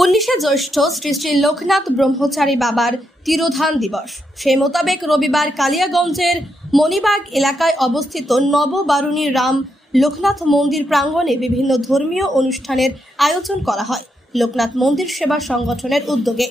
19শে জ্যৈষ্ঠ শ্রী শ্রী লোকনাথ ব্রহ্মচারী বাবার তিরোধান দিবস। সেই মোতাবেক রবিবার কালিয়াগঞ্জের মণিবাগ এলাকায় অবস্থিত নববারুণী রাম লোকনাথ মন্দির প্রাঙ্গণে বিভিন্ন ধর্মীয় অনুষ্ঠানের আয়োজন করা হয় লোকনাথ মন্দির সেবা সংগঠনের উদ্যোগে।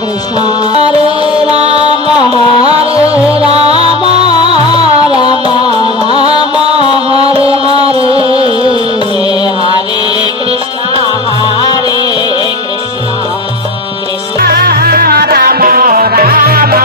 Krishna Hare Rama Hare Rama Rama Rama Hare Hare Hare Krishna Hare Krishna Krishna Rama Rama